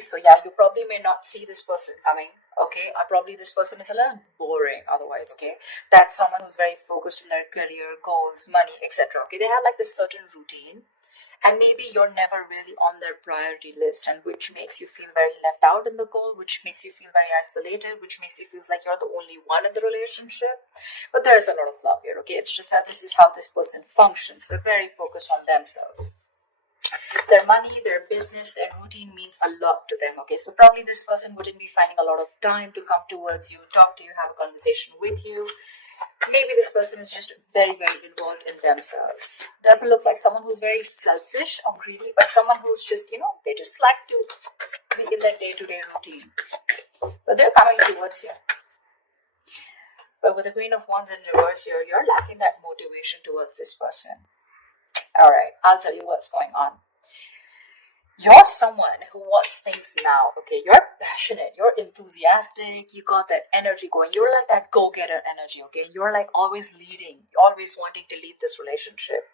So yeah, you probably may not see this person coming, okay? Or probably this person is a little boring otherwise, okay? That's someone who's very focused on their career, goals, money, etc. Okay, they have like this certain routine, and maybe you're never really on their priority list, and which makes you feel very left out in the goal, which makes you feel very isolated, which makes you feel like you're the only one in the relationship. But there's a lot of love here, okay? It's just that this is how this person functions. They're very focused on themselves. Their money, their business, their routine means a lot to them, okay? So probably this person wouldn't be finding a lot of time to come towards you, talk to you, have a conversation with you. Maybe this person is just very, very involved in themselves. Doesn't look like someone who's very selfish or greedy, but someone who's just, they just like to be in their day-to-day routine. But they're coming towards you. But with the Queen of Wands in reverse here, you're lacking that motivation towards this person. Alright, I'll tell you what's going on. You're someone who wants things now, okay? You're passionate, you're enthusiastic, you got that energy going. You're like that go-getter energy, okay? You're like always leading, always wanting to lead this relationship.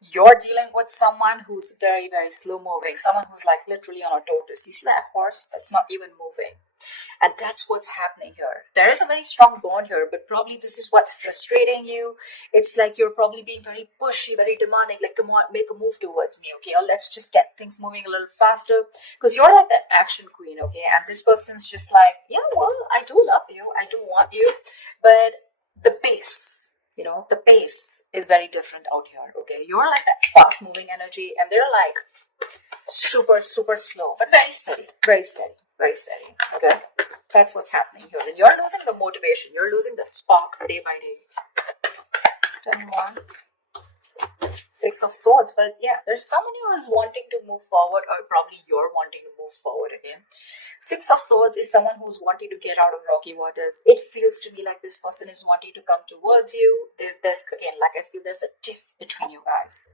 You're dealing with someone who's very, very slow-moving, someone who's like literally on a tortoise. You see that horse that's not even moving? And that's what's happening here. There is a very strong bond here, but probably this is what's frustrating you. It's like you're probably being very pushy, very demanding, like, come on, make a move towards me, okay? Or let's just get things moving a little faster. Because you're like that action queen, okay? And this person's just like, yeah, well, I do love you, I do want you, but the pace, the pace is very different out here, okay? You're like that fast moving energy, and they're like super, super slow, but very steady, very steady. Very steady. Okay, that's what's happening here. And you're losing the motivation. You're losing the spark day by day. 10-1. 6 of Swords. But yeah, there's someone who is wanting to move forward, or probably you're wanting to move forward again. 6 of Swords is someone who's wanting to get out of rocky waters. It feels to me like this person is wanting to come towards you. There's again, like I feel there's a tiff between you guys.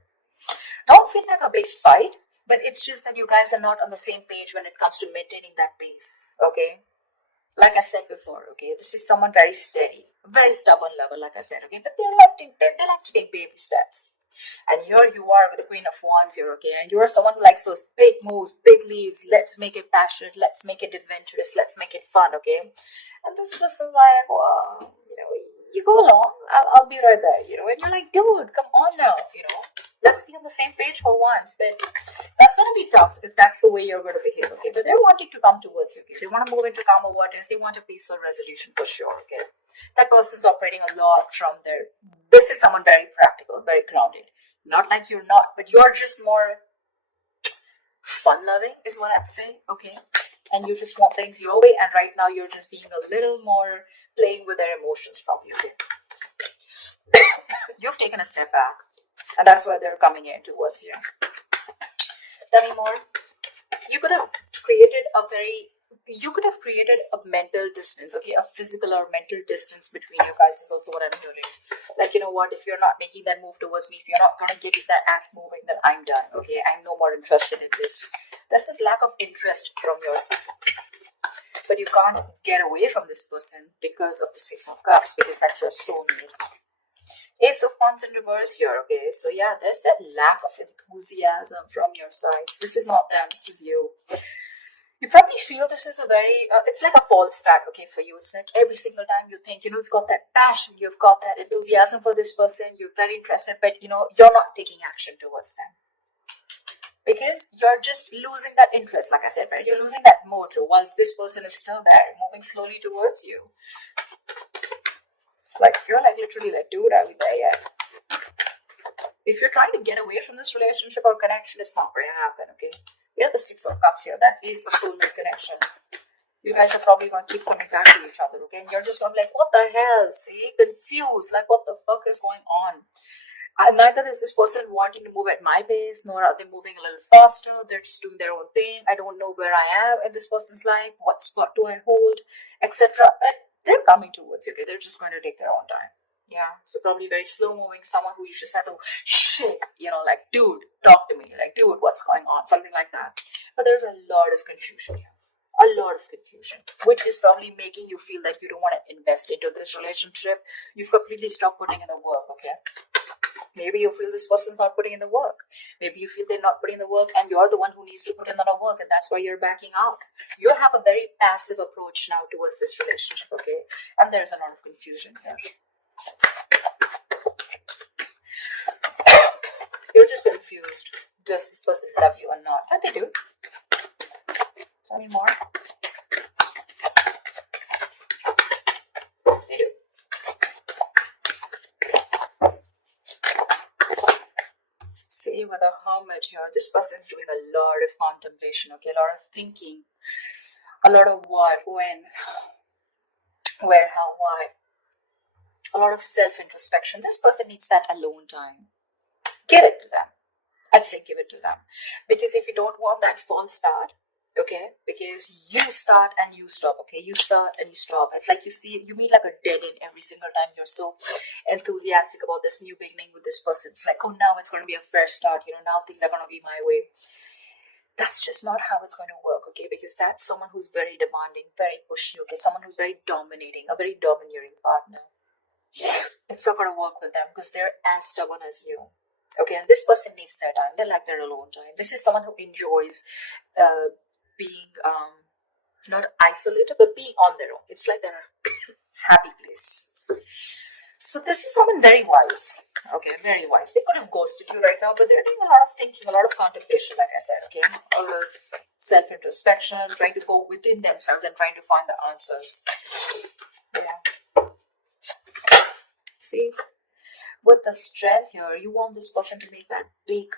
Don't feel like a big fight, but it's just that you guys are not on the same page when it comes to maintaining that pace, okay? Like I said before, okay, this is someone very steady, very stubborn lover, like I said, okay? But they like to take baby steps. And here you are with the Queen of Wands here, okay? And you're someone who likes those big moves, big leaves. Let's make it passionate. Let's make it adventurous. Let's make it fun, okay? And this person like, well, you go along. I'll be right there, And you're like, dude, come on now, Let's be on the same page for once. But that's going to be tough if that's the way you're going to behave, okay? But they're wanting to come towards you, okay? They want to move into calmer waters. They want a peaceful resolution for sure, okay? That person's operating a lot from their... This is someone very practical, very grounded. Not like you're not, but you're just more fun-loving is what I'd say, okay? And you just want things your way, and right now you're just being a little more playing with their emotions probably, okay? You've taken a step back, and that's why they're coming in towards you. Tell me more. You could have created a mental distance, okay? A physical or mental distance between you guys is also what I'm hearing. Like, you know what, if you're not making that move towards me, if you're not going to get that ass moving, then I'm done, okay? I'm no more interested in this. This is lack of interest from your side. But you can't get away from this person because of the 6 of Cups, because that's your soulmate. Ace of Wands in reverse here, okay? So yeah, there's that lack of enthusiasm from your side. This is not them, this is you. You probably feel this is a very, it's like a false start, okay, for you. It's like every single time you think, you've got that passion, you've got that enthusiasm for this person, you're very interested, but, you're not taking action towards them. Because you're just losing that interest, like I said, right? You're losing that mojo whilst this person is still there, moving slowly towards you. Like, you're like literally like, dude, are we there yet? If you're trying to get away from this relationship or connection, it's not going to happen, okay? We have the 6 of Cups here. That is a soulmate connection. You guys are probably going to keep coming back to each other, okay? And you're just going to be like, what the hell? See? Confused. Like, what the fuck is going on? Neither is this person wanting to move at my pace, nor are they moving a little faster. They're just doing their own thing. I don't know where I am in this person's life. What spot do I hold? Etc. But they're coming towards you, okay? They're just going to take their own time. Yeah, so probably very slow moving, someone who you just have to shake, like, dude, talk to me, like, dude, what's going on, something like that. But there's a lot of confusion here. A lot of confusion, which is probably making you feel like you don't want to invest into this relationship. You've completely stopped putting in the work, okay? Maybe you feel this person's not putting in the work. Maybe you feel they're not putting in the work and you're the one who needs to put in the work, and that's why you're backing out. You have a very passive approach now towards this relationship, okay? And there's a lot of confusion here. You're just confused. Does this person love you or not? And they do. Tell me more. They do. See, with a hermit here, this person's doing a lot of contemplation, okay? A lot of thinking. A lot of what, when, where, how, why. A lot of self-introspection. This person needs that alone time. Give it to them. I'd say give it to them. Because if you don't want that false start, okay, because you start and you stop, okay, you start and you stop. It's like you meet like a dead end every single time. You're so enthusiastic about this new beginning with this person. It's like, oh, now it's going to be a fresh start, now things are going to be my way. That's just not how it's going to work, okay, because that's someone who's very demanding, very pushy, okay, someone who's very dominating, a very domineering partner. It's not going to work with them because they're as stubborn as you. Okay, and this person needs their time. They like their alone time. This is someone who enjoys being not isolated, but being on their own. It's like their happy place. So this is someone very wise. Okay, very wise. They could have ghosted you right now, but they're doing a lot of thinking, a lot of contemplation, like I said, okay? A lot of self-introspection, trying to go within themselves and trying to find the answers. Yeah. See? With the strength here, you want this person to make that big,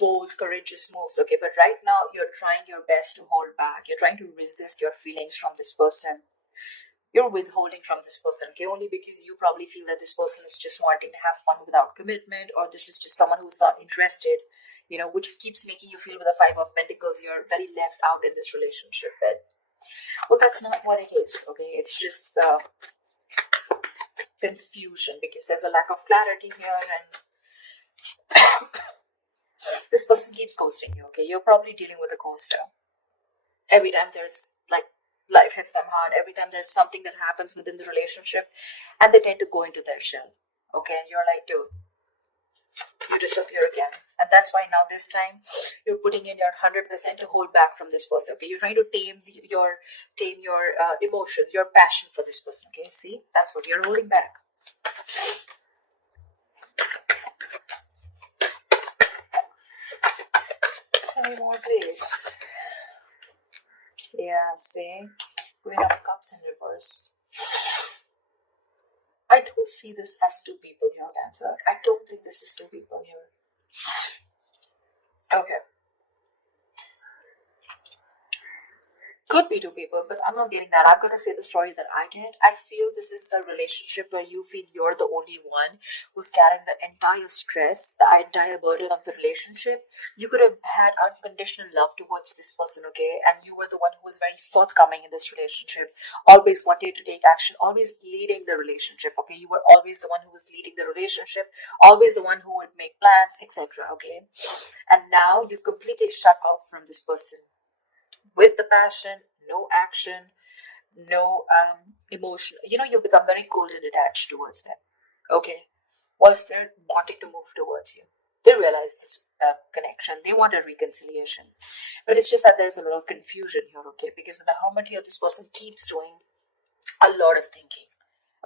bold, courageous moves, okay? But right now, you're trying your best to hold back. You're trying to resist your feelings from this person. You're withholding from this person, okay? Only because you probably feel that this person is just wanting to have fun without commitment, or this is just someone who's not interested, which keeps making you feel with the Five of Pentacles, you're very left out in this relationship. But, well, that's not what it is, okay? It's just confusion because there's a lack of clarity here, and this person keeps ghosting you, okay? You're probably dealing with a ghoster. Every time there's like life hits them hard, every time there's something that happens within the relationship, and they tend to go into their shell, okay? And you're like, dude, you disappear again. And that's why now this time you're putting in your 100% to hold back from this person, okay? You're trying to tame your emotions, your passion for this person, okay? See, that's what you're holding back. Tell me more, please. Yeah, see? Queen of Cups in reverse. I don't see this as two people here, Cancer. I don't think this is two people here. Okay. Could be two people, but I'm not getting that. I'm going to say the story that I get. I feel this is a relationship where you feel you're the only one who's carrying the entire stress, the entire burden of the relationship. You could have had unconditional love towards this person, okay? And you were the one who was very forthcoming in this relationship, always wanted to take action, always leading the relationship, okay? You were always the one who was leading the relationship, always the one who would make plans, etc., okay? And now you've completely shut off from this person. With the passion, no action, no emotion. You become very cold and detached towards them. Okay. Whilst they're wanting to move towards you, they realize this connection. They want a reconciliation. But it's just that there's a lot of confusion here, okay? Because with the Hermit here, this person keeps doing a lot of thinking,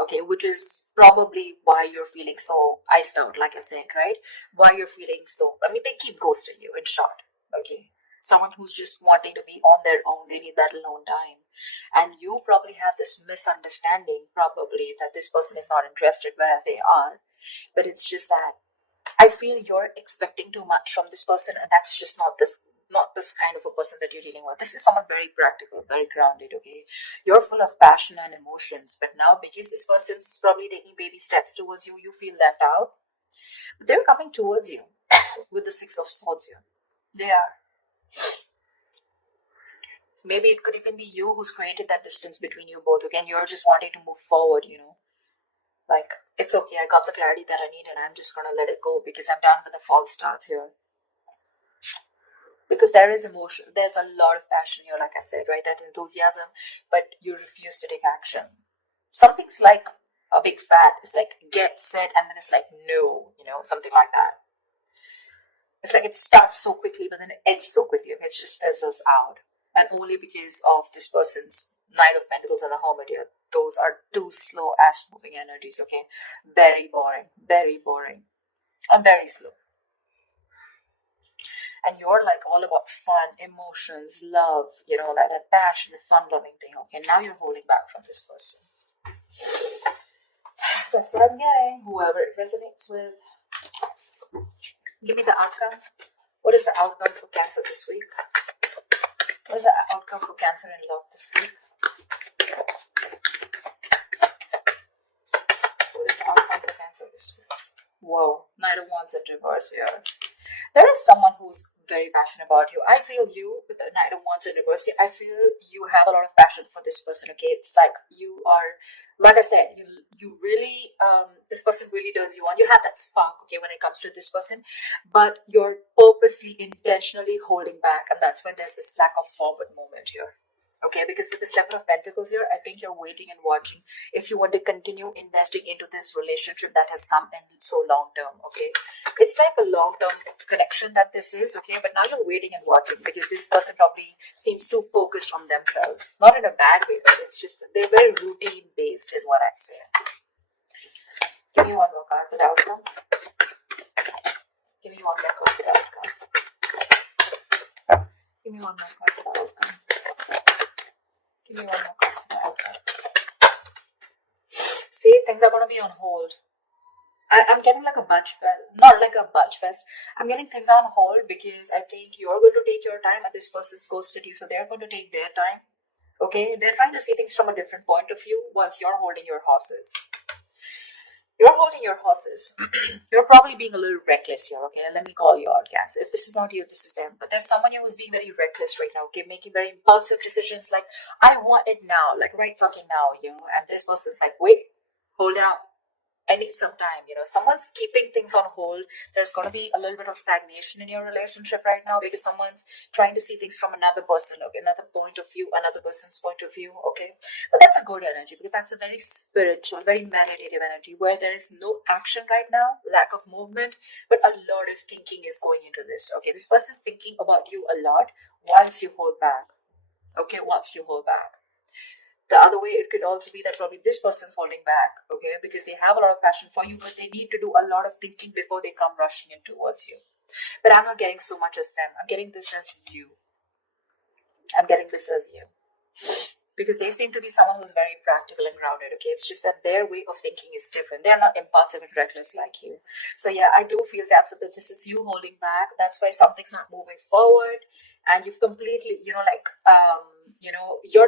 okay? Which is probably why you're feeling so iced out, like I said, right? Why you're feeling so, they keep ghosting you, in short, okay? Someone who's just wanting to be on their own, they need that alone time. And you probably have this misunderstanding, probably, that this person is not interested, whereas they are. But it's just that I feel you're expecting too much from this person, and that's just not this kind of a person that you're dealing with. This is someone very practical, very grounded, okay? You're full of passion and emotions, but now because this person's probably taking baby steps towards you, you feel left out. But they're coming towards you with the Six of Swords here. They are. Maybe it could even be you who's created that distance between you both. Again, you're just wanting to move forward, Like, it's okay, I got the clarity that I need and I'm just gonna let it go because I'm done with the false starts here. because there is emotion, there's a lot of passion here, like I said, right? That enthusiasm, but you refuse to take action. Something's like a big fat. It's like get set, and then it's like no, something like that. It's like it starts so quickly, but then it ends so quickly. Okay? It just fizzles out, and only because of this person's Knight of Pentacles and the Hermit here. Those are two slow ass moving energies. Okay, very boring, and very slow. And you're like all about fun, emotions, love, that passion, fun loving thing. Okay, now you're holding back from this person. That's what I'm getting. Whoever it resonates with. Give me the outcome. What is the outcome for Cancer this week? What is the outcome for Cancer in love this week? What is the outcome for Cancer this week? Whoa, Knight of Wands in reverse here. There is someone who's very passionate about you. I feel you with the Knight of Wands in reverse here. I feel you have a lot of passion for this person. Okay, it's like you are, like I said, you really, this person really turns you on. You have that spark, okay, when it comes to this person, but you're purposely, intentionally holding back, and that's when there's this lack of forward movement here. Okay, because with the Seven of Pentacles here, I think you're waiting and watching if you want to continue investing into this relationship that has come in so long term. Okay, it's like a long term connection that this is. Okay, but now you're waiting and watching because this person probably seems too focused on themselves. Not in a bad way, but it's just they're very routine based, is what I'd say. Give me one more card for the outcome. Give me one more card for the outcome. Give me one more card for the outcome. Give me one more card for the outcome. See, things are going to be on hold. I'm getting like a budge fest. Not like a budge fest. I'm getting things on hold because I think you're going to take your time and this person's ghosted you. So they're going to take their time. Okay? They're trying to see things from a different point of view once you're holding your horses. You're holding your horses. You're probably being a little reckless here, okay? Let me call you out, Cancer. If this is not you, this is them. But there's someone here who's being very reckless right now, okay? Making very impulsive decisions like, I want it now, like right fucking now, And this person's like, wait, hold out. I need some time, Someone's keeping things on hold. There's going to be a little bit of stagnation in your relationship right now because someone's trying to see things from another person, okay? Another point of view, another person's point of view, okay? But that's a good energy because that's a very spiritual, very meditative energy where there is no action right now, lack of movement, but a lot of thinking is going into this, okay? This person's thinking about you a lot once you hold back, okay? Once you hold back. The other way, it could also be that probably this person's holding back, okay, because they have a lot of passion for you, but they need to do a lot of thinking before they come rushing in towards you. But I'm not getting so much as them. I'm getting this as you. Because they seem to be someone who's very practical and grounded, okay? It's just that their way of thinking is different. They're not impulsive and reckless like you. So yeah, I do feel that this is you holding back. That's why something's not moving forward. And you've completely, you're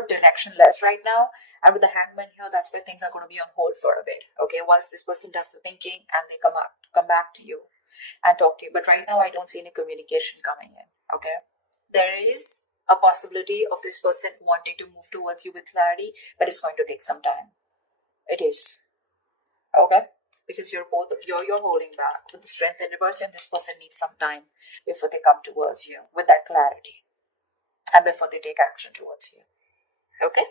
directionless right now. And with the Hangman here, that's where things are going to be on hold for a bit. Okay, once this person does the thinking and they come back to you and talk to you. But right now, I don't see any communication coming in. Okay, there is a possibility of this person wanting to move towards you with clarity, but it's going to take some time. It is. Okay. Because you're holding back with the Strength in reverse, and this person needs some time before they come towards you with that clarity and before they take action towards you. Okay?